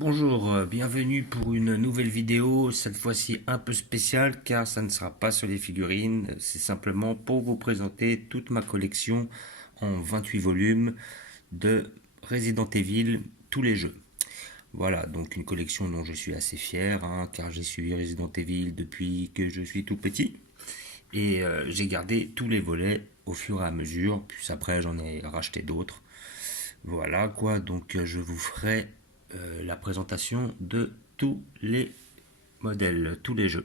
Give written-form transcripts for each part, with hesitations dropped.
Bonjour, bienvenue pour une nouvelle vidéo, cette fois-ci un peu spéciale car ça ne sera pas sur les figurines, c'est simplement pour vous présenter toute ma collection en 28 volumes de Resident Evil, tous les jeux. Voilà, donc une collection dont je suis assez fier, car j'ai suivi Resident Evil depuis que je suis tout petit et j'ai gardé tous les volets au fur et à mesure, puis après j'en ai racheté d'autres. Voilà quoi, donc je vous ferai la présentation de tous les modèles, tous les jeux.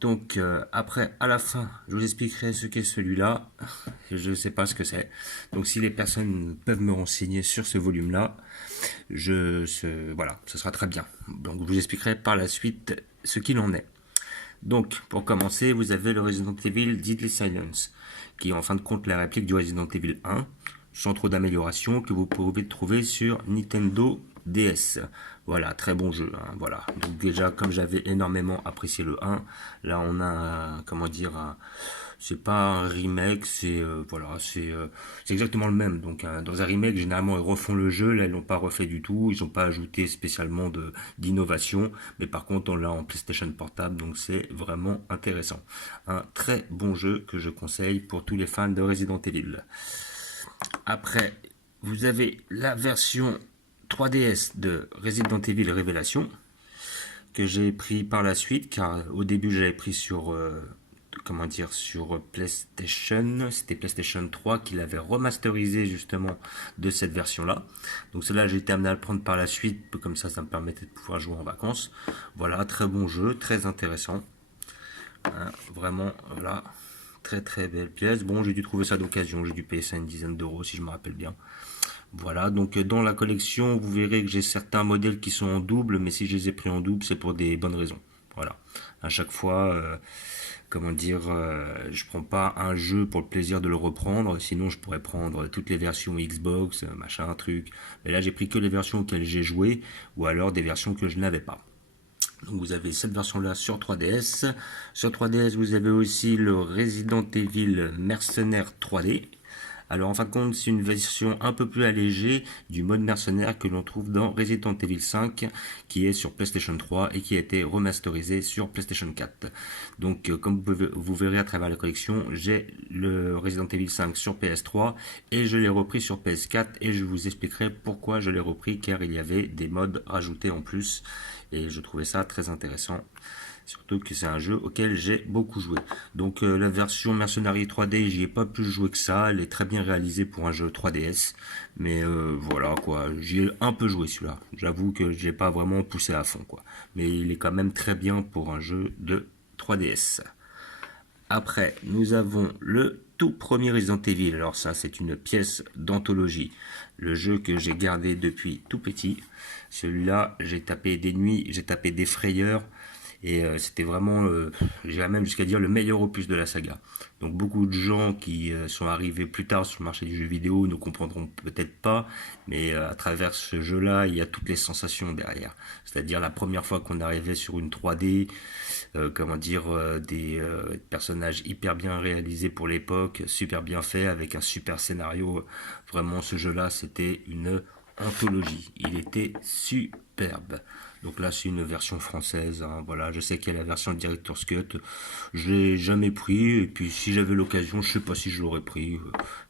Donc après, à la fin, je vous expliquerai ce qu'est celui-là. Je ne sais pas ce que c'est. Donc si les personnes peuvent me renseigner sur ce volume-là, voilà, ce sera très bien. Donc je vous expliquerai par la suite ce qu'il en est. Donc pour commencer, vous avez le Resident Evil Deadly Silence, qui est en fin de compte la réplique du Resident Evil 1, sans trop d'amélioration, que vous pouvez trouver sur Nintendo DS. Voilà, très bon jeu. Voilà. Donc déjà, comme j'avais énormément apprécié le 1, là on a, comment dire, c'est pas un remake, c'est exactement le même. Donc dans un remake, généralement ils refont le jeu, là ils l'ont pas refait du tout, ils n'ont pas ajouté spécialement d'innovation, mais par contre on l'a en PlayStation Portable, donc c'est vraiment intéressant. Un très bon jeu que je conseille pour tous les fans de Resident Evil. Après, vous avez la version 3DS de Resident Evil Révélation que j'ai pris par la suite, car au début j'avais pris sur sur PlayStation, c'était PlayStation 3 qui l'avait remasterisé justement de cette version là. Donc celle-là j'ai été amené à le prendre par la suite, comme ça me permettait de pouvoir jouer en vacances. Voilà, très bon jeu, très intéressant. Vraiment, voilà, très très belle pièce. Bon, j'ai dû trouver ça d'occasion, j'ai dû payer ça une dizaine d'euros si je me rappelle bien. Voilà, donc dans la collection, vous verrez que j'ai certains modèles qui sont en double, mais si je les ai pris en double, c'est pour des bonnes raisons. Voilà, à chaque fois, je prends pas un jeu pour le plaisir de le reprendre, sinon je pourrais prendre toutes les versions Xbox, machin, truc. Mais là, j'ai pris que les versions auxquelles j'ai joué, ou alors des versions que je n'avais pas. Donc vous avez cette version-là sur 3DS. Sur 3DS, vous avez aussi le Resident Evil Mercenaire 3D. Alors en fin de compte, c'est une version un peu plus allégée du mode mercenaire que l'on trouve dans Resident Evil 5, qui est sur PlayStation 3 et qui a été remasterisé sur PlayStation 4. Donc comme vous verrez à travers la collection, j'ai le Resident Evil 5 sur PS3 et je l'ai repris sur PS4 et je vous expliquerai pourquoi je l'ai repris, car il y avait des mods rajoutés en plus et je trouvais ça très intéressant. Surtout que c'est un jeu auquel j'ai beaucoup joué. Donc la version Mercenary 3D, j'y ai pas plus joué que ça. Elle est très bien réalisée pour un jeu 3DS. Mais voilà quoi, j'y ai un peu joué celui-là. J'avoue que j'ai pas vraiment poussé à fond quoi. Mais il est quand même très bien pour un jeu de 3DS. Après, nous avons le tout premier Resident Evil. Alors ça, c'est une pièce d'anthologie. Le jeu que j'ai gardé depuis tout petit. Celui-là, j'ai tapé des nuits, j'ai tapé des frayeurs. Et c'était vraiment, j'irais même jusqu'à dire, le meilleur opus de la saga. Donc beaucoup de gens qui sont arrivés plus tard sur le marché du jeu vidéo ne comprendront peut-être pas, mais à travers ce jeu-là, il y a toutes les sensations derrière. C'est-à-dire la première fois qu'on arrivait sur une 3D, des personnages hyper bien réalisés pour l'époque, super bien faits, avec un super scénario. Vraiment, ce jeu-là, c'était une anthologie. Il était superbe. Donc là, c'est une version française. Voilà, je sais qu'il y a la version Director's Cut. Je l'ai jamais pris. Et puis, si j'avais l'occasion, je sais pas si je l'aurais pris.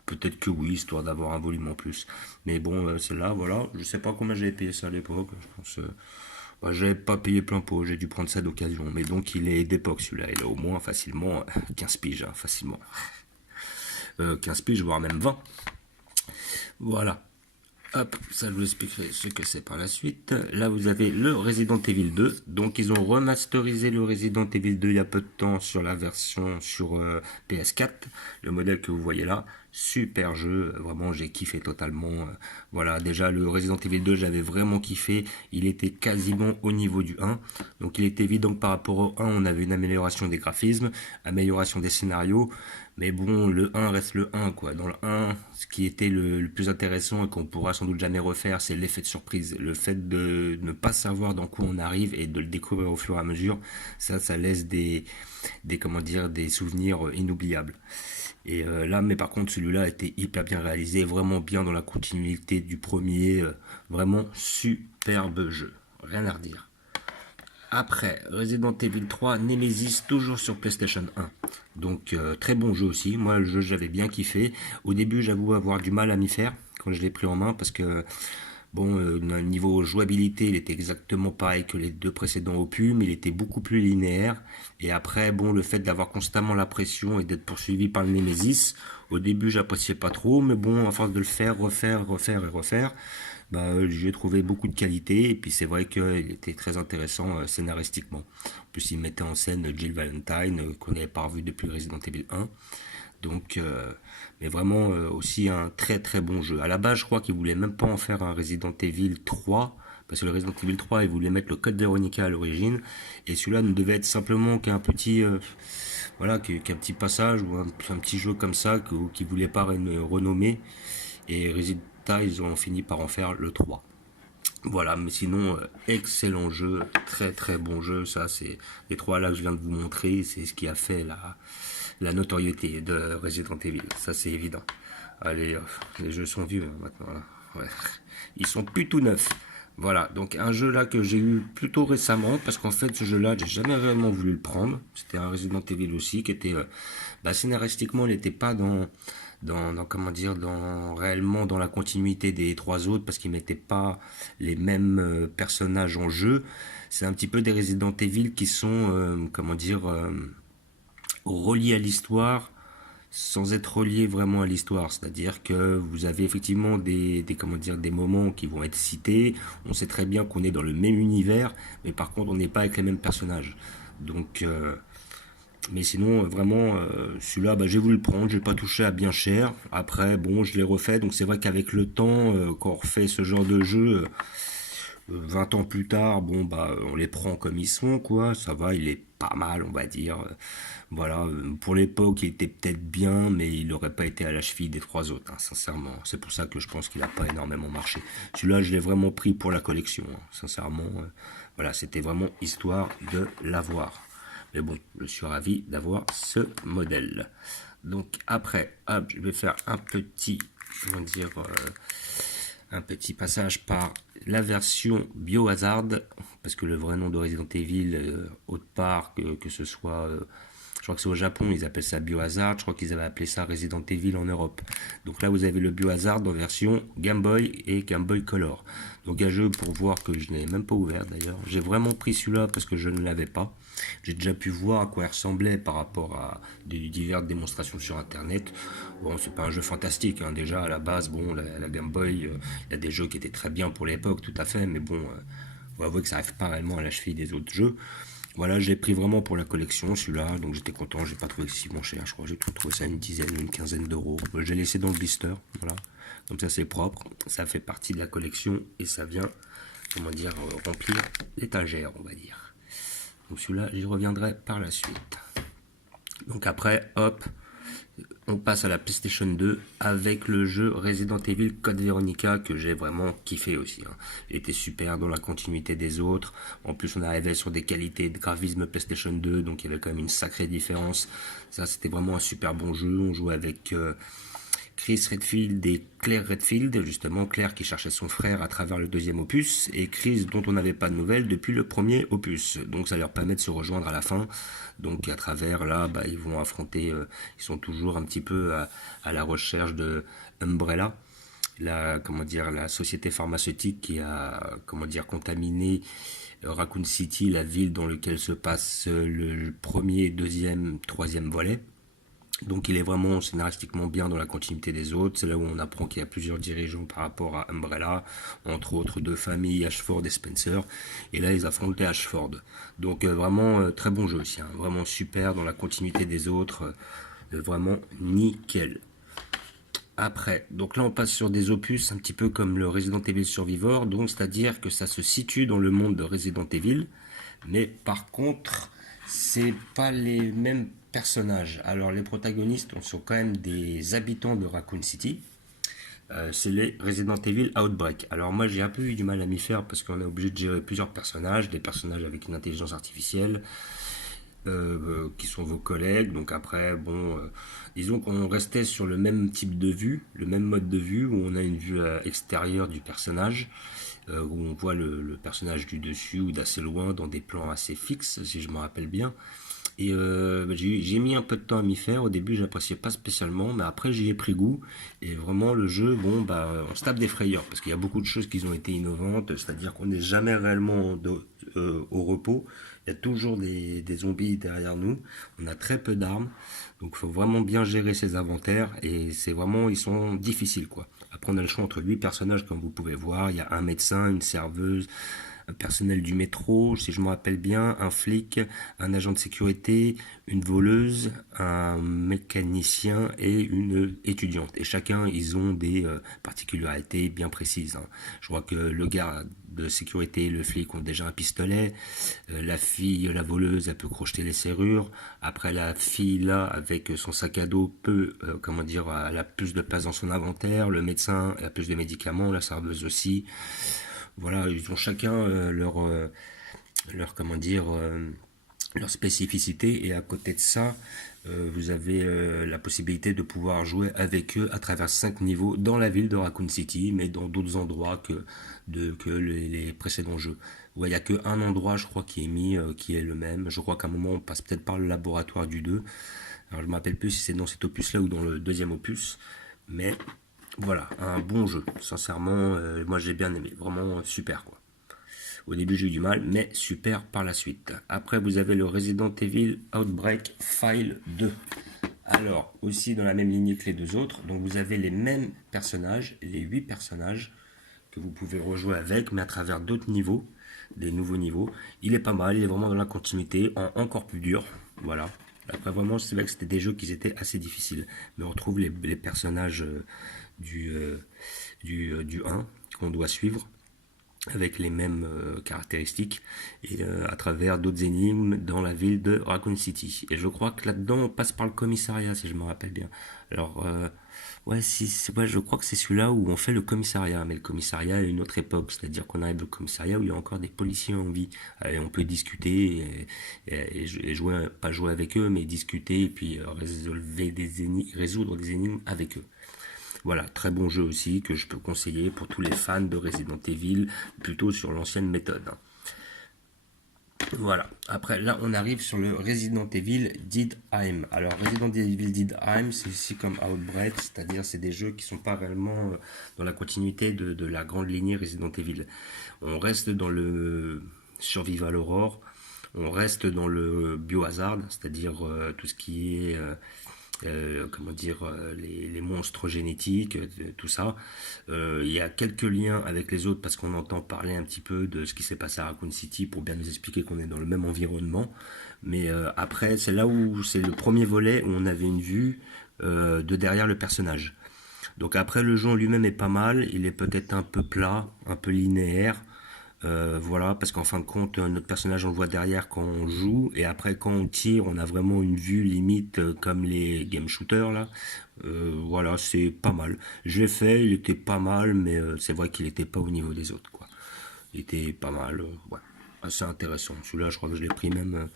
Peut-être que oui, histoire d'avoir un volume en plus. Mais bon, c'est là, voilà. Je sais pas combien j'avais payé ça à l'époque. Je pense, j'avais pas payé plein pot. J'ai dû prendre ça d'occasion. Mais donc, il est d'époque celui-là. Il a au moins facilement 15 piges, facilement. 15 piges, voire même 20. Voilà. Hop, ça je vous expliquerai ce que c'est par la suite. Là, vous avez le Resident Evil 2. Donc, ils ont remasterisé le Resident Evil 2 il y a peu de temps sur la version sur PS4. Le modèle que vous voyez là. Super jeu. Vraiment, j'ai kiffé totalement. Voilà, déjà, le Resident Evil 2, j'avais vraiment kiffé. Il était quasiment au niveau du 1. Donc, il était évident que par rapport au 1, on avait une amélioration des graphismes, amélioration des scénarios. Mais bon, le 1 reste le 1, quoi. Dans le 1, ce qui était le plus intéressant et qu'on pourra sans doute jamais refaire, c'est l'effet de surprise. Le fait de ne pas savoir dans quoi on arrive et de le découvrir au fur et à mesure, ça laisse des souvenirs inoubliables. Et là, mais par contre, celui-là était hyper bien réalisé, vraiment bien dans la continuité du premier. Vraiment superbe jeu. rien à redire. Après, Resident Evil 3, Nemesis, toujours sur PlayStation 1. Donc, très bon jeu aussi. Moi, le jeu, j'avais bien kiffé. Au début, j'avoue avoir du mal à m'y faire quand je l'ai pris en main parce que, bon, niveau jouabilité, il était exactement pareil que les deux précédents opus, mais il était beaucoup plus linéaire. Et après, bon, le fait d'avoir constamment la pression et d'être poursuivi par le Nemesis, au début, j'appréciais pas trop, mais bon, à force de le faire, refaire et refaire, bah, j'ai trouvé beaucoup de qualité et puis c'est vrai qu'il était très intéressant scénaristiquement. En plus, il mettait en scène Jill Valentine qu'on n'avait pas revu depuis Resident Evil 1. Donc, mais vraiment aussi un très très bon jeu. À la base, je crois qu'ils voulaient même pas en faire un Resident Evil 3 parce que le Resident Evil 3, ils voulaient mettre le code Veronica à l'origine et celui-là ne devait être simplement qu'un petit voilà, qu'un petit passage ou un petit jeu comme ça qui voulait pas renommer et résultat, ils ont fini par en faire le 3. Voilà, mais sinon, excellent jeu, très très bon jeu, ça c'est les trois là que je viens de vous montrer, c'est ce qui a fait la notoriété de Resident Evil, ça c'est évident. Allez, les jeux sont vieux maintenant, là. Ouais. Ils sont plus tout neufs. Voilà, donc un jeu là que j'ai eu plutôt récemment, parce qu'en fait ce jeu-là, j'ai jamais réellement voulu le prendre. C'était un Resident Evil aussi, qui était, bah, scénaristiquement, il n'était pas comment dire, réellement dans la continuité des trois autres, parce qu'ils mettaient pas les mêmes personnages en jeu. C'est un petit peu des Resident Evil qui sont, comment dire, reliés à l'histoire sans être relié vraiment à l'histoire, c'est-à-dire que vous avez effectivement comment dire, des moments qui vont être cités, on sait très bien qu'on est dans le même univers, mais par contre on n'est pas avec les mêmes personnages. Donc, mais sinon vraiment celui-là, bah, j'ai voulu le prendre, j'ai pas touché à bien cher. Après bon, je l'ai refait, donc c'est vrai qu'avec le temps, quand on refait ce genre de jeu, 20 ans plus tard, bon bah on les prend comme ils sont quoi, ça va, il est pas mal on va dire. Voilà, pour l'époque il était peut-être bien, mais il n'aurait pas été à la cheville des trois autres, hein, sincèrement. C'est pour ça que je pense qu'il n'a pas énormément marché. Celui-là je l'ai vraiment pris pour la collection, hein, sincèrement. Voilà, c'était vraiment histoire de l'avoir. Mais bon, je suis ravi d'avoir ce modèle. Donc après, hop, je vais faire un petit, comment dire, un petit passage par la version Biohazard, parce que le vrai nom de Resident Evil, autre part, que ce soit, je crois que c'est au Japon, ils appellent ça Biohazard, je crois qu'ils avaient appelé ça Resident Evil en Europe. Donc là, vous avez le Biohazard en version Game Boy et Game Boy Color. Donc un jeu pour voir que je n'avais même pas ouvert d'ailleurs. J'ai vraiment pris celui-là parce que je ne l'avais pas. J'ai déjà pu voir à quoi il ressemblait par rapport à des diverses démonstrations sur internet. Bon, c'est pas un jeu fantastique, hein. Déjà à la base, bon, la Game Boy, il y a des jeux qui étaient très bien pour l'époque, tout à fait, mais bon, on va avouer que ça arrive pas réellement à la cheville des autres jeux. Voilà, j'ai pris vraiment pour la collection celui-là, donc j'étais content, j'ai pas trouvé excessivement cher, je crois que j'ai trouvé ça une dizaine ou une quinzaine d'euros. J'ai laissé dans le blister, voilà, comme ça c'est propre, ça fait partie de la collection et ça vient, comment dire, remplir l'étagère, on va dire. Donc celui-là, j'y reviendrai par la suite. Donc après, hop, on passe à la PlayStation 2 avec le jeu Resident Evil Code Veronica que j'ai vraiment kiffé aussi, hein. Il était super dans la continuité des autres. En plus, on arrivait sur des qualités de graphisme PlayStation 2, donc il y avait quand même une sacrée différence. Ça, c'était vraiment un super bon jeu. On jouait avec Chris Redfield et Claire Redfield, justement Claire qui cherchait son frère à travers le deuxième opus, et Chris dont on n'avait pas de nouvelles depuis le premier opus. Donc ça leur permet de se rejoindre à la fin. Donc à travers là, bah, ils vont affronter, ils sont toujours un petit peu à la recherche de Umbrella, comment dire, la société pharmaceutique qui a, comment dire, contaminé Raccoon City, la ville dans laquelle se passe le premier, deuxième, troisième volet. Donc il est vraiment scénaristiquement bien dans la continuité des autres. C'est là où on apprend qu'il y a plusieurs dirigeants par rapport à Umbrella, entre autres deux familles, Ashford et Spencer. Et là ils affrontent les Ashford. Donc vraiment très bon jeu aussi, hein. Vraiment super dans la continuité des autres. Vraiment nickel. Après, donc là on passe sur des opus un petit peu comme le Resident Evil Survivor, donc c'est-à-dire que ça se situe dans le monde de Resident Evil, mais par contre c'est pas les mêmes personnages. Alors les protagonistes sont quand même des habitants de Raccoon City. C'est les Resident Evil Outbreak. Alors moi j'ai un peu eu du mal à m'y faire parce qu'on est obligé de gérer plusieurs personnages, des personnages avec une intelligence artificielle, qui sont vos collègues. Donc après, bon, disons qu'on restait sur le même type de vue, le même mode de vue où on a une vue extérieure du personnage. où on voit le personnage du dessus ou d'assez loin dans des plans assez fixes, si je me rappelle bien. Et j'ai mis un peu de temps à m'y faire. Au début, j'appréciais pas spécialement, mais après, j'y ai pris goût. Et vraiment, le jeu, bon, bah, on se tape des frayeurs parce qu'il y a beaucoup de choses qui ont été innovantes. C'est-à-dire qu'on n'est jamais réellement au repos. Il y a toujours des zombies derrière nous. On a très peu d'armes. Donc, il faut vraiment bien gérer ses inventaires. Et c'est vraiment, ils sont difficiles, quoi. Après, on a le choix entre 8 personnages, comme vous pouvez voir. Il y a un médecin, une serveuse, un personnel du métro, si je me rappelle bien, un flic, un agent de sécurité, une voleuse, un mécanicien et une étudiante. Et chacun, ils ont des particularités bien précises, hein. Je crois que le gars de sécurité et le flic ont déjà un pistolet. La fille, la voleuse, elle peut crocheter les serrures. Après, la fille, là, avec son sac à dos, peut, comment dire, elle a plus de place dans son inventaire. Le médecin, elle a plus de médicaments. La serveuse aussi. Voilà, ils ont chacun leur comment dire, leur spécificité, et à côté de ça, vous avez la possibilité de pouvoir jouer avec eux à travers 5 niveaux dans la ville de Raccoon City, mais dans d'autres endroits que les précédents jeux. Ouais, il n'y a qu'un endroit, je crois, qui est mis, qui est le même. Je crois qu'à un moment, on passe peut-être par le laboratoire du 2. Alors, je ne me rappelle plus si c'est dans cet opus-là ou dans le deuxième opus. Mais voilà, un bon jeu. Sincèrement, moi j'ai bien aimé. Vraiment super, quoi. Au début j'ai eu du mal, mais super par la suite. Après vous avez le Resident Evil Outbreak File 2. Alors, aussi dans la même lignée que les deux autres. Donc vous avez les mêmes personnages, les 8 personnages que vous pouvez rejouer avec, mais à travers d'autres niveaux, des nouveaux niveaux. Il est pas mal, il est vraiment dans la continuité, encore plus dur. Voilà. Après vraiment, c'est vrai que c'était des jeux qui étaient assez difficiles. Mais on retrouve les personnages du 1 qu'on doit suivre avec les mêmes caractéristiques, et à travers d'autres énigmes dans la ville de Raccoon City. Et je crois que là-dedans on passe par le commissariat, si je me rappelle bien. Alors ouais, ouais, je crois que c'est celui-là où on fait le commissariat, mais le commissariat à une autre époque, c'est-à-dire qu'on arrive au commissariat où il y a encore des policiers en vie. Et on peut discuter et jouer, pas jouer avec eux, mais discuter et puis résoudre des énigmes avec eux. Voilà, très bon jeu aussi que je peux conseiller pour tous les fans de Resident Evil, plutôt sur l'ancienne méthode. Voilà, après là on arrive sur le Resident Evil Dead Time. Alors Resident Evil Dead Time, c'est aussi comme Outbreak, c'est-à-dire c'est des jeux qui sont pas réellement dans la continuité de la grande lignée Resident Evil. On reste dans le Survival Horror, on reste dans le biohazard, c'est-à-dire tout ce qui est comment dire, les monstres génétiques, tout ça. Il y a quelques liens avec les autres parce qu'on entend parler un petit peu de ce qui s'est passé à Raccoon City pour bien nous expliquer qu'on est dans le même environnement. Mais après, c'est là où c'est le premier volet où on avait une vue de derrière le personnage. Donc après, le jeu en lui-même est pas mal. Il est peut-être un peu plat, un peu linéaire. Voilà, parce qu'en fin de compte, notre personnage on le voit derrière quand on joue, et après quand on tire, on a vraiment une vue limite comme les game shooters là. Voilà, c'est pas mal. Je l'ai fait, il était pas mal, mais c'est vrai qu'il était pas au niveau des autres, quoi. Il était pas mal, ouais, assez intéressant. Celui-là, je crois que je l'ai pris même.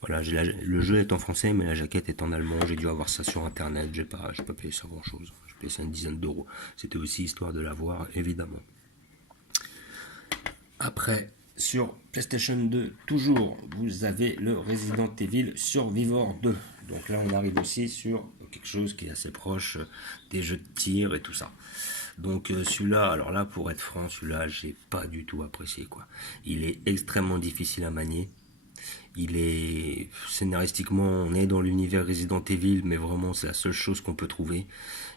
Voilà, le jeu est en français, mais la jaquette est en allemand. J'ai dû avoir ça sur internet. J'ai pas payé ça grand chose. J'ai payé ça une dizaine d'euros. C'était aussi histoire de l'avoir, évidemment. Après, sur PlayStation 2, toujours, vous avez le Resident Evil Survivor 2. Donc là, on arrive aussi sur quelque chose qui est assez proche des jeux de tir et tout ça. Donc celui-là, alors là, pour être franc, celui-là, j'ai pas du tout apprécié, quoi. Il est extrêmement difficile à manier. Il est scénaristiquement, on est dans l'univers Resident Evil, mais vraiment c'est la seule chose qu'on peut trouver.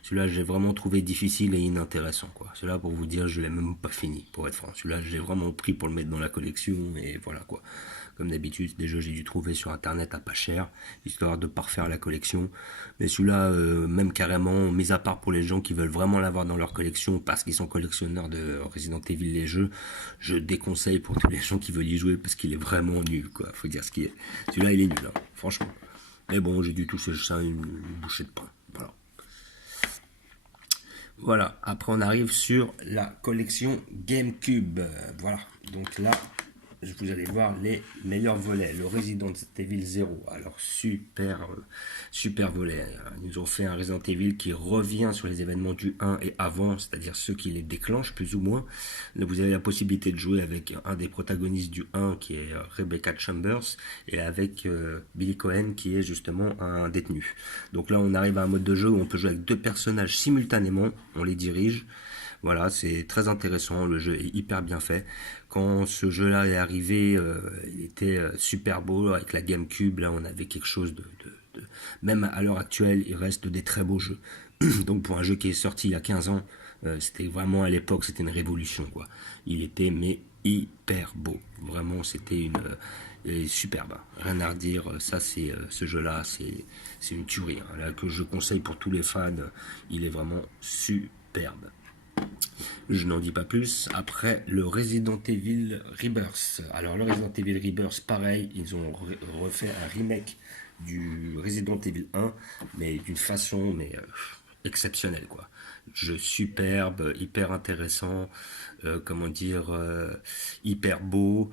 Celui-là, j'ai vraiment trouvé difficile et inintéressant, quoi. Celui-là, pour vous dire, je l'ai même pas fini, pour être franc. Celui-là, j'ai vraiment pris pour le mettre dans la collection, et voilà, quoi. Comme d'habitude, des jeux j'ai dû trouver sur internet à pas cher, histoire de parfaire la collection. Mais celui-là, même carrément, mis à part pour les gens qui veulent vraiment l'avoir dans leur collection parce qu'ils sont collectionneurs de Resident Evil les jeux, je déconseille pour tous les gens qui veulent y jouer parce qu'il est vraiment nul, quoi. Faut dire ce qui est. Celui-là, il est nul, hein, franchement. Mais bon, j'ai dû toucher ça une bouchée de pain. Voilà. Voilà, après on arrive sur la collection GameCube. Voilà, donc là, vous allez voir les meilleurs volets. Le Resident Evil 0, alors super volet. Ils nous ont fait un Resident Evil qui revient sur les événements du 1 et avant, c'est-à-dire ceux qui les déclenchent plus ou moins. Là, vous avez la possibilité de jouer avec un des protagonistes du 1 qui est Rebecca Chambers et avec Billy Cohen qui est justement un détenu. Donc là on arrive à un mode de jeu où on peut jouer avec deux personnages simultanément, on les dirige. Voilà, c'est très intéressant, le jeu est hyper bien fait. Quand ce jeu-là est arrivé, il était super beau avec la GameCube. Là, on avait quelque chose Même à l'heure actuelle, il reste des très beaux jeux. Donc pour un jeu qui est sorti il y a 15 ans, c'était vraiment à l'époque, c'était une révolution, quoi. Il était mais hyper beau. Vraiment, c'était superbe. Rien à redire. Ça, c'est ce jeu-là, c'est une tuerie. Hein, là, que je conseille pour tous les fans. Il est vraiment superbe. Je n'en dis pas plus. Après, le Resident Evil Rebirth. Alors, le Resident Evil Rebirth, pareil, ils ont refait un remake du Resident Evil 1, mais d'une façon exceptionnelle, quoi. Jeu superbe, hyper intéressant, hyper beau,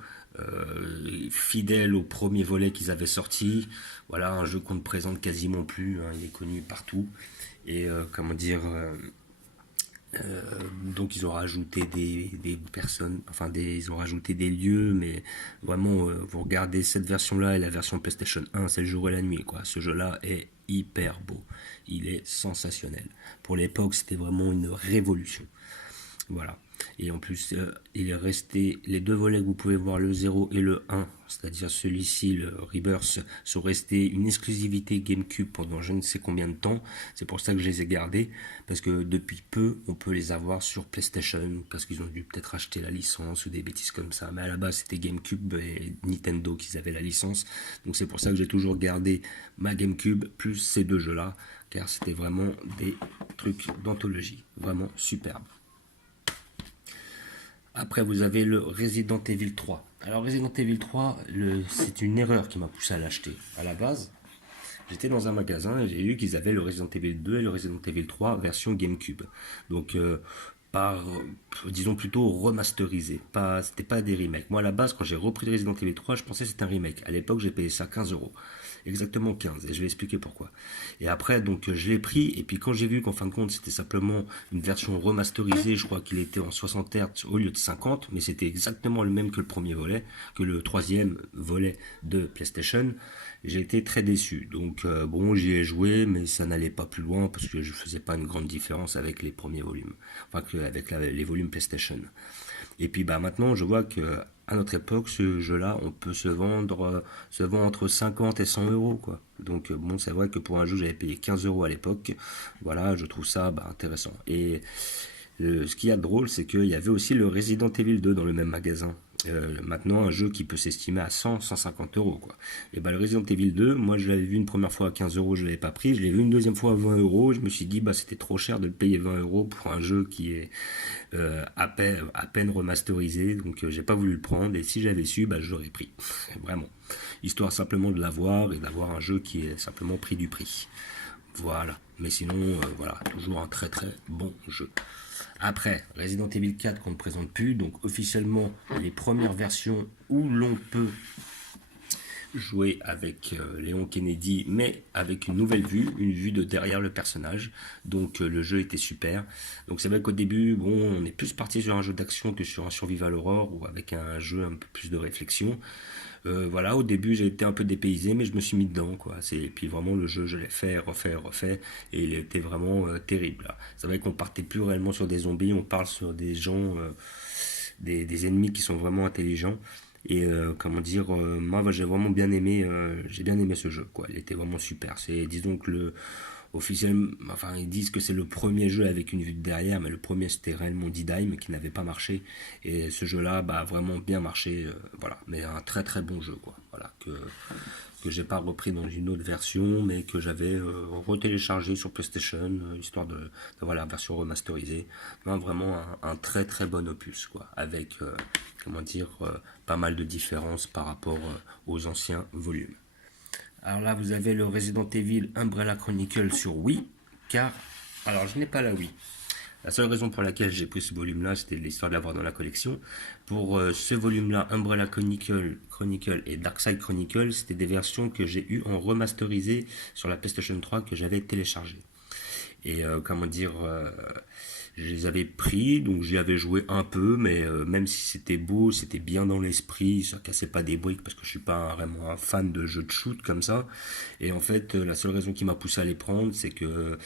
fidèle au premier volet qu'ils avaient sorti. Voilà, un jeu qu'on ne présente quasiment plus, hein, il est connu partout. Et donc ils ont rajouté des personnes, ils ont rajouté des lieux, mais vraiment, vous regardez cette version-là et la version PlayStation 1, c'est le jour et la nuit, quoi. Ce jeu-là est hyper beau, il est sensationnel. Pour l'époque, c'était vraiment une révolution. Voilà. Et en plus, il est resté, les deux volets que vous pouvez voir, le 0 et le 1, c'est-à-dire celui-ci, le Rebirth, sont restés une exclusivité GameCube pendant je ne sais combien de temps. C'est pour ça que je les ai gardés, parce que depuis peu, on peut les avoir sur PlayStation, parce qu'ils ont dû peut-être acheter la licence ou des bêtises comme ça. Mais à la base, c'était GameCube et Nintendo qui avaient la licence. Donc c'est pour ça que j'ai toujours gardé ma GameCube plus ces deux jeux-là, car c'était vraiment des trucs d'anthologie, vraiment superbes. Après, vous avez le Resident Evil 3. Alors, Resident Evil 3, c'est une erreur qui m'a poussé à l'acheter. À la base, j'étais dans un magasin et j'ai vu qu'ils avaient le Resident Evil 2 et le Resident Evil 3 version GameCube. Donc, disons plutôt remasterisé. C'était pas des remakes. Moi, à la base, quand j'ai repris Resident Evil 3, je pensais que c'était un remake. À l'époque, j'ai payé ça 15 euros. Exactement 15, et je vais expliquer pourquoi. Et après, donc, je l'ai pris, et puis quand j'ai vu qu'en fin de compte, c'était simplement une version remasterisée, je crois qu'il était en 60 Hz au lieu de 50, mais c'était exactement le même que le premier volet, que le troisième volet de PlayStation, j'ai été très déçu. Donc, bon, j'y ai joué, mais ça n'allait pas plus loin, parce que je faisais pas une grande différence avec les premiers volumes, avec les volumes PlayStation. Et puis bah maintenant, je vois que à notre époque, ce jeu-là, on peut se vend entre 50 et 100 euros, quoi. Donc bon, c'est vrai que pour un jeu, j'avais payé 15 euros à l'époque. Voilà, je trouve ça intéressant. Et ce qu'il y a de drôle, c'est qu'il y avait aussi le Resident Evil 2 dans le même magasin. Maintenant, un jeu qui peut s'estimer à 100, 150 euros, quoi. Et le Resident Evil 2, moi je l'avais vu une première fois à 15 euros, je l'avais pas pris. Je l'ai vu une deuxième fois à 20 euros. Je me suis dit, c'était trop cher de le payer 20 euros pour un jeu qui est à peine remasterisé. Donc j'ai pas voulu le prendre. Et si j'avais su, je l'aurais pris. Vraiment. Histoire simplement de l'avoir et d'avoir un jeu qui est simplement pris du prix. Voilà. Mais sinon, voilà, toujours un très très bon jeu. Après, Resident Evil 4 qu'on ne présente plus, donc officiellement les premières versions où l'on peut jouer avec Léon Kennedy, mais avec une nouvelle vue, une vue de derrière le personnage. Donc le jeu était super. Donc c'est vrai qu'au début, bon, on est plus parti sur un jeu d'action que sur un survival horror ou avec un jeu un peu plus de réflexion. Voilà, au début j'ai été un peu dépaysé, mais je me suis mis dedans, quoi. Et puis vraiment le jeu, je l'ai fait, refait, et il était vraiment terrible. Là. C'est vrai qu'on partait plus réellement sur des zombies, on parle sur des gens, des ennemis qui sont vraiment intelligents. Et moi j'ai vraiment bien aimé, j'ai bien aimé ce jeu, quoi. Il était vraiment super. C'est, disons que ils disent que c'est le premier jeu avec une vue de derrière, mais le premier c'était réellement D-Dime qui n'avait pas marché. Et ce jeu-là, a vraiment bien marché, voilà. Mais un très très bon jeu, quoi. Voilà, que j'ai pas repris dans une autre version, mais que j'avais retéléchargé sur PlayStation, histoire d'avoir la version remasterisée. Non, vraiment un très très bon opus, quoi, avec pas mal de différences par rapport aux anciens volumes. Alors là, vous avez le Resident Evil Umbrella Chronicle sur Wii, alors je n'ai pas la Wii. La seule raison pour laquelle j'ai pris ce volume-là, c'était l'histoire de l'avoir dans la collection. Pour ce volume-là, Umbrella Chronicle et Darkside Chronicle, c'était des versions que j'ai eues en remasterisé sur la PlayStation 3 que j'avais téléchargées. Et comment dire, je les avais pris, donc j'y avais joué un peu, mais même si c'était beau, c'était bien dans l'esprit, ça cassait pas des briques parce que je suis pas vraiment un fan de jeux de shoot comme ça. Et en fait, la seule raison qui m'a poussé à les prendre, c'est que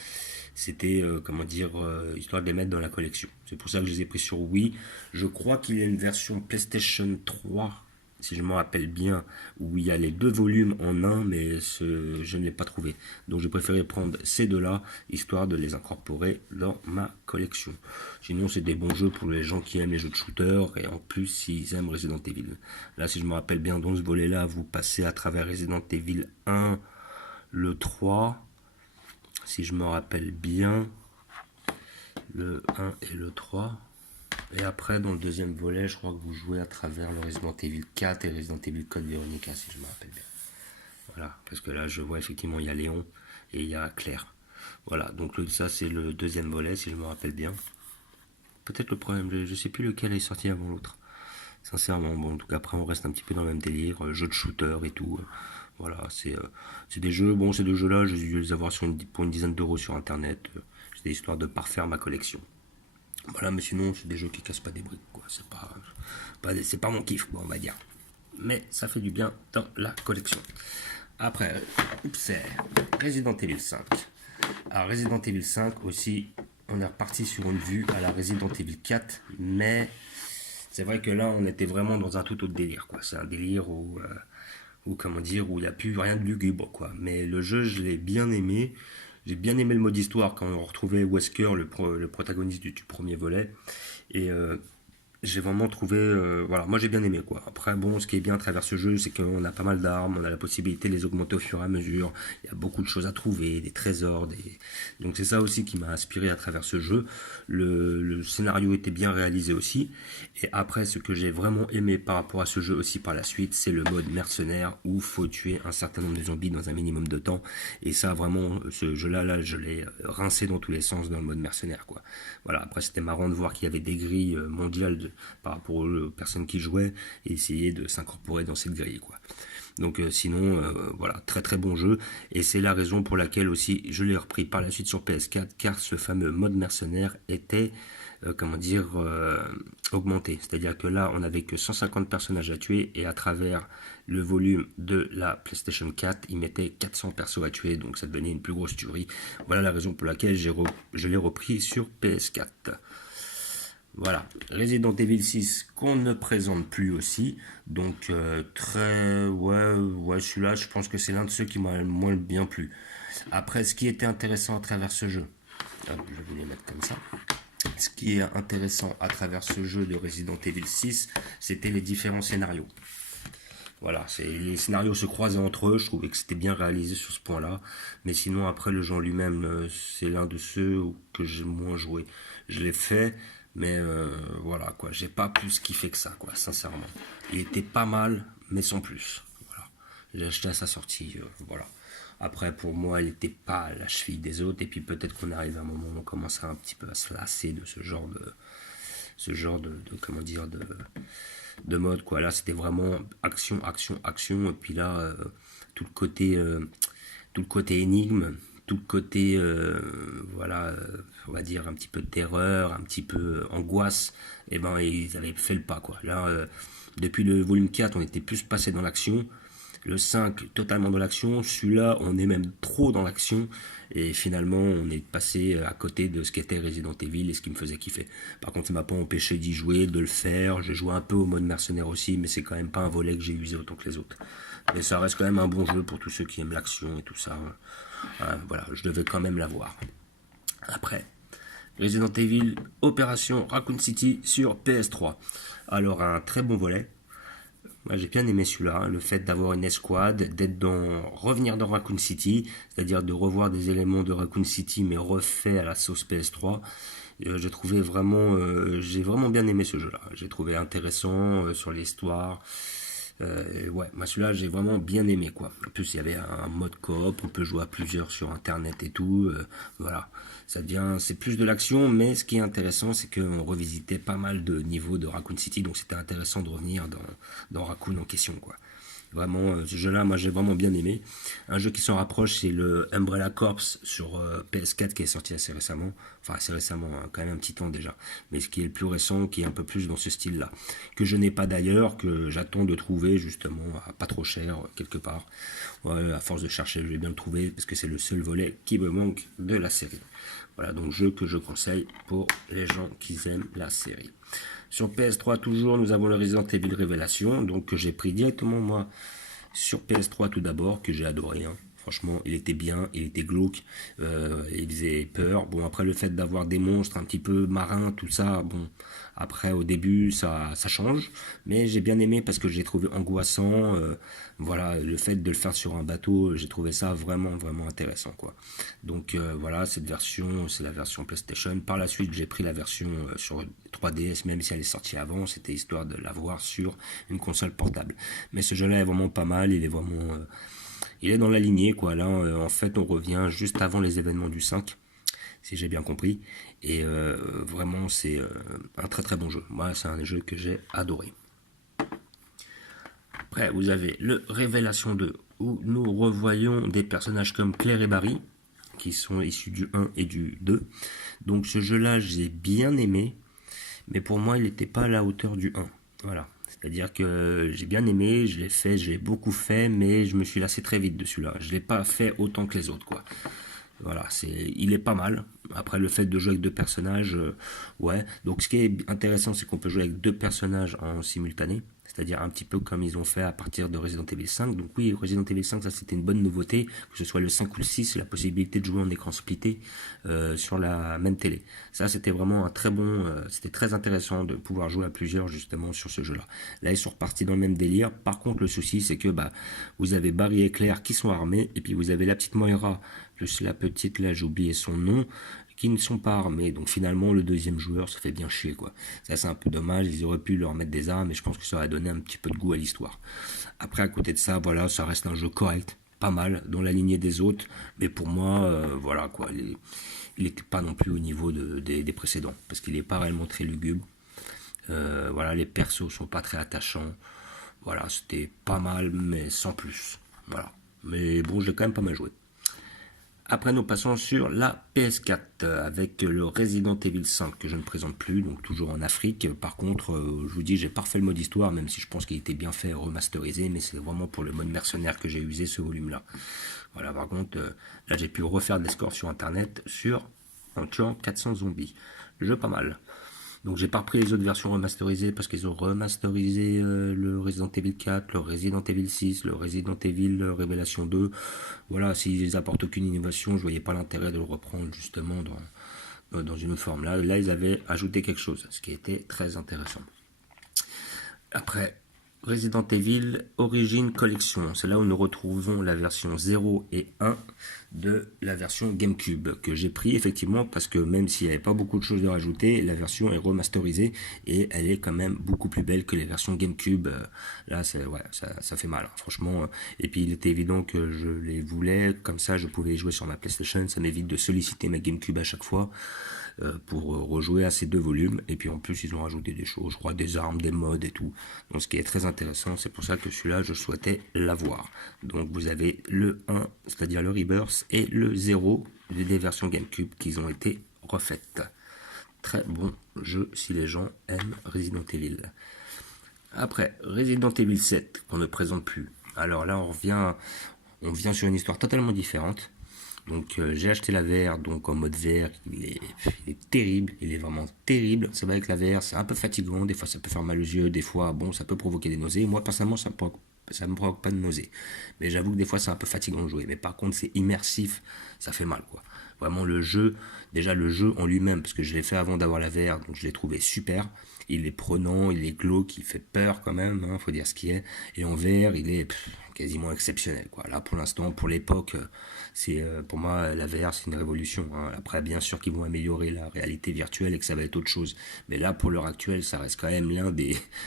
c'était, comment dire, histoire de les mettre dans la collection. C'est pour ça que je les ai pris sur Wii. Je crois qu'il y a une version PlayStation 3, si je me rappelle bien, où il y a les deux volumes en un, mais je ne l'ai pas trouvé. Donc j'ai préféré prendre ces deux-là, histoire de les incorporer dans ma collection. Sinon, c'est des bons jeux pour les gens qui aiment les jeux de shooter, et en plus, s'ils aiment Resident Evil. Là, si je me rappelle bien, dans ce volet-là, vous passez à travers Resident Evil 1, le 3, si je me rappelle bien, le 1 et le 3. Et après, dans le deuxième volet, je crois que vous jouez à travers le Resident Evil 4 et Resident Evil Code Veronica, si je me rappelle bien. Voilà, parce que là, je vois effectivement, il y a Léon et il y a Claire. Voilà, donc ça, c'est le deuxième volet, si je me rappelle bien. Peut-être le problème, je sais plus lequel est sorti avant l'autre. Sincèrement, bon, en tout cas, après, on reste un petit peu dans le même délire, jeu de shooter et tout. Voilà, c'est des jeux, bon, ces deux jeux-là, j'ai dû les avoir pour une dizaine d'euros sur internet. C'était histoire de parfaire ma collection. Voilà, mais sinon, c'est des jeux qui cassent pas des briques, quoi. C'est pas mon kiff, quoi, on va dire. Mais ça fait du bien dans la collection. Après, c'est Resident Evil 5. À Resident Evil 5 aussi, on est reparti sur une vue à la Resident Evil 4, mais c'est vrai que là, on était vraiment dans un tout autre délire, quoi. C'est un délire où comment dire, où il n'y a plus rien de lugubre, quoi. Mais le jeu, je l'ai bien aimé. J'ai bien aimé le mode histoire quand on retrouvait Wesker, le protagoniste du premier volet. Et j'ai vraiment trouvé, voilà, moi j'ai bien aimé, quoi. Après, bon, ce qui est bien à travers ce jeu, c'est qu'on a pas mal d'armes, on a la possibilité de les augmenter au fur et à mesure. Il y a beaucoup de choses à trouver, des trésors, donc c'est ça aussi qui m'a inspiré à travers ce jeu. Le scénario était bien réalisé aussi. Et après, ce que j'ai vraiment aimé par rapport à ce jeu aussi par la suite, c'est le mode mercenaire où faut tuer un certain nombre de zombies dans un minimum de temps. Et ça, vraiment, ce jeu-là, je l'ai rincé dans tous les sens dans le mode mercenaire, quoi. Voilà. Après, c'était marrant de voir qu'il y avait des grilles mondiales par rapport aux personnes qui jouaient et essayer de s'incorporer dans cette grille, quoi. Donc sinon, voilà, très très bon jeu. Et c'est la raison pour laquelle aussi je l'ai repris par la suite sur PS4, car ce fameux mode mercenaire était, comment dire, augmenté. C'est-à-dire que là, on n'avait que 150 personnages à tuer, et à travers le volume de la PlayStation 4, il mettait 400 persos à tuer, donc ça devenait une plus grosse tuerie. Voilà la raison pour laquelle je l'ai repris sur PS4. Voilà, Resident Evil 6 qu'on ne présente plus aussi, donc ouais, celui-là, je pense que c'est l'un de ceux qui m'a le moins bien plu. Après, ce qui était intéressant à travers ce jeu, hop, je vais vous les mettre comme ça. Ce qui est intéressant à travers ce jeu de Resident Evil 6, c'était les différents scénarios. Voilà, les scénarios se croisaient entre eux, je trouvais que c'était bien réalisé sur ce point-là. Mais sinon, après, le jeu en lui-même, c'est l'un de ceux que j'ai moins joué. Je l'ai fait, mais voilà, quoi, j'ai pas plus kiffé que ça, quoi, sincèrement. Il était pas mal, mais sans plus. Voilà. J'ai acheté à sa sortie, voilà. Après, pour moi, il n'était pas à la cheville des autres, et puis peut-être qu'on arrive à un moment où on commence un petit peu à se lasser de ce genre de comment dire, de mode, quoi. Là, c'était vraiment action, action, action, et puis là, tout le côté énigme, tout le côté, voilà, on va dire un petit peu de terreur, un petit peu angoisse, et ben ils avaient fait le pas, quoi. Là, depuis le volume 4, on était plus passé dans l'action. Le 5, totalement dans l'action. Celui-là, on est même trop dans l'action. Et finalement, on est passé à côté de ce qu'était Resident Evil et ce qui me faisait kiffer. Par contre, ça m'a pas empêché d'y jouer, de le faire. J'ai joué un peu au mode mercenaire aussi, mais c'est quand même pas un volet que j'ai usé autant que les autres. Mais ça reste quand même un bon jeu pour tous ceux qui aiment l'action et tout ça. Voilà, je devais quand même l'avoir. Après, Resident Evil Opération Raccoon City sur PS3. Alors, un très bon volet. Moi, j'ai bien aimé celui-là, hein, le fait d'avoir une escouade, revenir dans Raccoon City, c'est-à-dire de revoir des éléments de Raccoon City mais refaits à la sauce PS3. J'ai vraiment bien aimé ce jeu-là. J'ai trouvé intéressant sur l'histoire. Ouais, moi celui-là j'ai vraiment bien aimé quoi. En plus il y avait un mode coop, on peut jouer à plusieurs sur internet et tout. Voilà, ça devient, c'est plus de l'action, mais ce qui est intéressant c'est qu'on revisitait pas mal de niveaux de Raccoon City, donc c'était intéressant de revenir dans Raccoon en question quoi. Vraiment, ce jeu-là, moi j'ai vraiment bien aimé. Un jeu qui s'en rapproche, c'est le Umbrella Corps sur PS4 qui est sorti assez récemment. Enfin, assez récemment, hein, quand même un petit temps déjà. Mais ce qui est le plus récent, qui est un peu plus dans ce style-là. Que je n'ai pas d'ailleurs, que j'attends de trouver justement à pas trop cher, quelque part. Ouais, à force de chercher, je vais bien le trouver parce que c'est le seul volet qui me manque de la série. Voilà, donc jeu que je conseille pour les gens qui aiment la série. Sur PS3 toujours, nous avons le Resident Evil Révélation, donc que j'ai pris directement moi sur PS3 tout d'abord, que j'ai adoré. Hein. Franchement, il était bien, il était glauque, il faisait peur. Bon, après le fait d'avoir des monstres un petit peu marins, tout ça, bon, après au début ça change, mais j'ai bien aimé parce que j'ai trouvé angoissant. Voilà, le fait de le faire sur un bateau, j'ai trouvé ça vraiment vraiment intéressant quoi. Donc voilà, cette version, c'est la version PlayStation. Par la suite, j'ai pris la version sur 3DS, même si elle est sortie avant, c'était histoire de l'avoir sur une console portable. Mais ce jeu-là est vraiment pas mal, il est vraiment il est dans la lignée quoi. Là en fait, on revient juste avant les événements du 5 si j'ai bien compris. Et vraiment, c'est un très très bon jeu. Moi, c'est un jeu que j'ai adoré. Après, vous avez le Révélation 2, où nous revoyons des personnages comme Claire et Barry, qui sont issus du 1 et du 2. Donc ce jeu-là, j'ai bien aimé, mais pour moi, il n'était pas à la hauteur du 1. Voilà. C'est-à-dire que j'ai bien aimé, je l'ai fait, j'ai beaucoup fait, mais je me suis lassé très vite de celui-là. Je l'ai pas fait autant que les autres, quoi. Voilà, il est pas mal. Après, le fait de jouer avec deux personnages, ouais. Donc, ce qui est intéressant, c'est qu'on peut jouer avec deux personnages en simultané. C'est-à-dire un petit peu comme ils ont fait à partir de Resident Evil 5. Donc oui, Resident Evil 5, ça c'était une bonne nouveauté, que ce soit le 5 ou le 6, la possibilité de jouer en écran splitté sur la même télé. Ça c'était vraiment un très bon, c'était très intéressant de pouvoir jouer à plusieurs justement sur ce jeu-là. Là ils sont repartis dans le même délire. Par contre le souci c'est que bah vous avez Barry et Claire qui sont armés, et puis vous avez la petite Moira plus la petite, là j'ai oublié son nom, qui ne sont pas armés. Donc finalement, le deuxième joueur se fait bien chier, quoi. Ça, c'est un peu dommage. Ils auraient pu leur mettre des armes, et je pense que ça aurait donné un petit peu de goût à l'histoire. Après, à côté de ça, voilà, ça reste un jeu correct, pas mal, dans la lignée des autres. Mais pour moi, voilà, quoi. Il n'était pas non plus au niveau des précédents, parce qu'il n'est pas réellement très lugubre. Voilà, les persos sont pas très attachants. Voilà, c'était pas mal, mais sans plus. Voilà. Mais bon, j'ai quand même pas mal joué. Après, nous passons sur la PS4 avec le Resident Evil 5 que je ne présente plus, donc toujours en Afrique. Par contre, je vous dis, j'ai pas refait le mode histoire, même si je pense qu'il était bien fait, remasterisé, mais c'est vraiment pour le mode mercenaire que j'ai usé ce volume-là. Voilà, par contre, là j'ai pu refaire des scores sur internet en tuant 400 zombies. Jeu pas mal. Donc j'ai pas repris les autres versions remasterisées parce qu'ils ont remasterisé le Resident Evil 4, le Resident Evil 6, le Resident Evil Révélation 2. Voilà, s'ils apportent aucune innovation, je voyais pas l'intérêt de le reprendre justement dans une autre forme. Là, ils avaient ajouté quelque chose, ce qui était très intéressant. Après, Resident Evil Origin Collection, c'est là où nous retrouvons la version 0 et 1 de la version GameCube, que j'ai pris effectivement parce que même s'il n'y avait pas beaucoup de choses à rajouter, la version est remasterisée et elle est quand même beaucoup plus belle que les versions GameCube. Là, ouais, ça fait mal, hein, franchement. Et puis il était évident que je les voulais, comme ça je pouvais y jouer sur ma PlayStation, ça m'évite de solliciter ma GameCube à chaque fois pour rejouer à ces deux volumes. Et puis en plus ils ont rajouté des choses, je crois, des armes, des modes et tout. Donc ce qui est très intéressant, c'est pour ça que celui-là je souhaitais l'avoir. Donc vous avez le 1, c'est-à-dire le Rebirth, et le 0 des versions GameCube qui ont été refaites. Très bon jeu si les gens aiment Resident Evil. Après, Resident Evil 7 qu'on ne présente plus. Alors là on vient sur une histoire totalement différente. Donc j'ai acheté la VR donc en mode VR, il est terrible, il est vraiment terrible. C'est vrai que la VR c'est un peu fatigant, des fois ça peut faire mal aux yeux, des fois bon ça peut provoquer des nausées. Moi personnellement ça me provoque pas de nausées. Mais j'avoue que des fois c'est un peu fatigant de jouer. Mais par contre c'est immersif, ça fait mal quoi. Vraiment le jeu, déjà le jeu en lui-même, parce que je l'ai fait avant d'avoir la VR, donc je l'ai trouvé super. Il est prenant, il est glauque, il fait peur quand même, hein, faut dire ce qui est. Et en VR, quasiment exceptionnel, quoi. Là, pour l'instant, pour l'époque, c'est pour moi la VR, c'est une révolution, hein. Après, bien sûr qu'ils vont améliorer la réalité virtuelle et que ça va être autre chose. Mais là, pour l'heure actuelle, ça reste quand même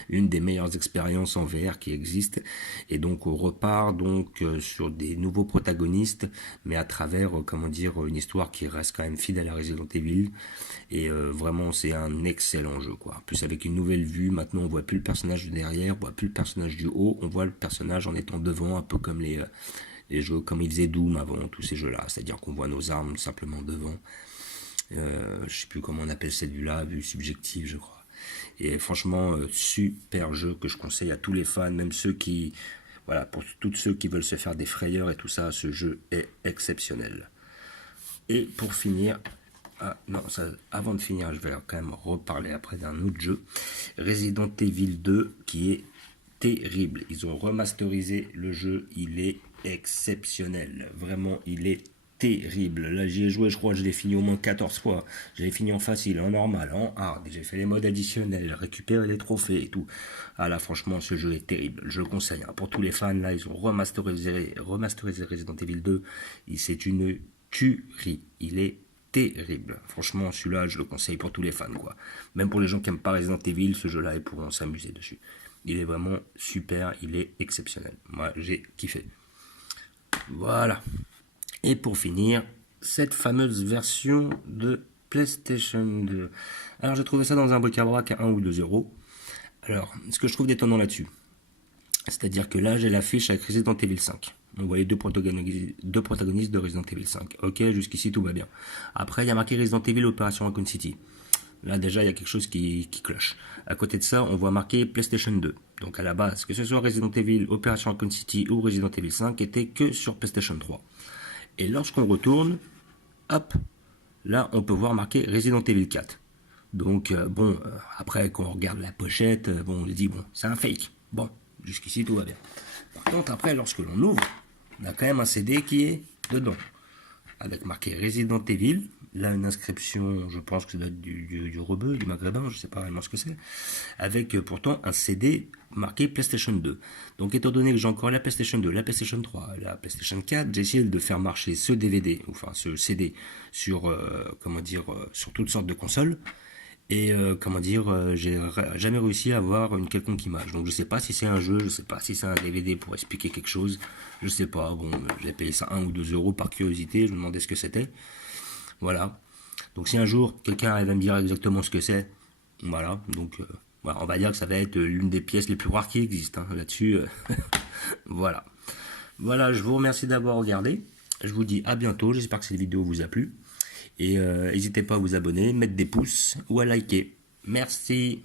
une des meilleures expériences en VR qui existent. Et donc, on repart donc sur des nouveaux protagonistes, mais à travers, comment dire, une histoire qui reste quand même fidèle à Resident Evil. Et vraiment, c'est un excellent jeu, quoi. En plus, avec une nouvelle vue, maintenant, on voit plus le personnage de derrière, on voit plus le personnage du haut, on voit le personnage en étant devant, un peu comme les jeux, comme ils faisaient Doom avant, tous ces jeux-là. C'est-à-dire qu'on voit nos armes simplement devant. Je sais plus comment on appelle cette vue-là, vue subjective, je crois. Et franchement, super jeu que je conseille à tous les fans, même ceux qui, voilà, pour tous ceux qui veulent se faire des frayeurs et tout ça, ce jeu est exceptionnel. Et pour finir, non, ça, avant de finir, je vais quand même reparler après d'un autre jeu, Resident Evil 2, qui est terrible. Ils ont remasterisé le jeu, il est exceptionnel. Vraiment, il est terrible. Là, j'y ai joué, je crois que je l'ai fini au moins 14 fois. J'ai fini en facile, en normal, en hard. J'ai fait les modes additionnels, récupéré les trophées et tout. Ah là, franchement, ce jeu est terrible. Je le conseille. Hein. Pour tous les fans, là, ils ont remasterisé Resident Evil 2. C'est une tuerie. Il est terrible. Franchement, celui-là, je le conseille pour tous les fans, quoi. Même pour les gens qui n'aiment pas Resident Evil, ce jeu-là, ils pourront s'amuser dessus. Il est vraiment super, il est exceptionnel. Moi, j'ai kiffé. Voilà. Et pour finir, cette fameuse version de PlayStation 2. Alors, j'ai trouvé ça dans un bric-à-brac à 1 ou 2 euros. Alors, ce que je trouve détonnant là-dessus, c'est-à-dire que là, j'ai l'affiche avec Resident Evil 5. On voit les deux protagonistes de Resident Evil 5. Ok, jusqu'ici, tout va bien. Après, il y a marqué Resident Evil Operation Raccoon City. Là, déjà, il y a quelque chose qui cloche. À côté de ça, on voit marqué PlayStation 2. Donc, à la base, que ce soit Resident Evil, Operation Raccoon City ou Resident Evil 5, était que sur PlayStation 3. Et lorsqu'on retourne, hop, là, on peut voir marqué Resident Evil 4. Donc, après, quand on regarde la pochette, on se dit, bon, c'est un fake. Bon, jusqu'ici, tout va bien. Par contre, après, lorsque l'on ouvre, on a quand même un CD qui est dedans. Avec marqué Resident Evil. Là, une inscription, je pense que ça doit être du rebeu, du maghrébin, je ne sais pas vraiment ce que c'est. Avec pourtant un CD marqué PlayStation 2. Donc, étant donné que j'ai encore la PlayStation 2, la PlayStation 3, la PlayStation 4, j'ai essayé de faire marcher ce DVD, enfin ce CD, sur, sur toutes sortes de consoles. Et j'ai jamais réussi à avoir une quelconque image. Donc je sais pas si c'est un jeu, je sais pas si c'est un DVD pour expliquer quelque chose, je sais pas. Bon, j'ai payé ça 1 ou 2 euros par curiosité, je me demandais ce que c'était. Voilà. Donc si un jour quelqu'un arrive à me dire exactement ce que c'est, voilà. Donc voilà, on va dire que ça va être l'une des pièces les plus rares qui existent hein, là-dessus. Voilà. Voilà, je vous remercie d'avoir regardé. Je vous dis à bientôt. J'espère que cette vidéo vous a plu. Et n'hésitez pas à vous abonner, mettre des pouces ou à liker. Merci.